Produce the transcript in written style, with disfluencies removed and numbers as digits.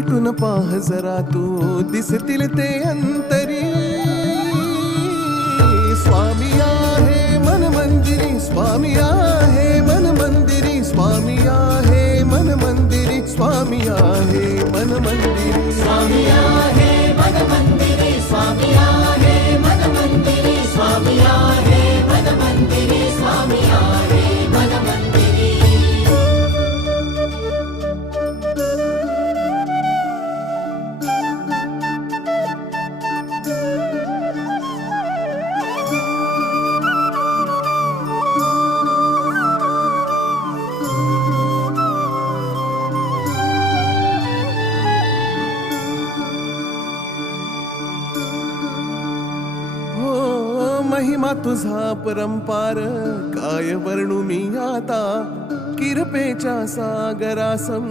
मिटून पाह जरा तू दिसतील ते अंतरी. स्वामी आहे मन मंदिरी, स्वामी आहे मन मंदिरी, स्वामी आहे मन मंदिरी, स्वामी आहे मन मंदिरी. स्वामी आहे मन मंदिरी, स्वामी आहे मन मंदिरी, स्वामी आहे मन मंदिरी, स्वामी आहे मन मंदिरी. महिमा तुझा परंपार काय वर्णू मी आता. किरपेच्या सागरासम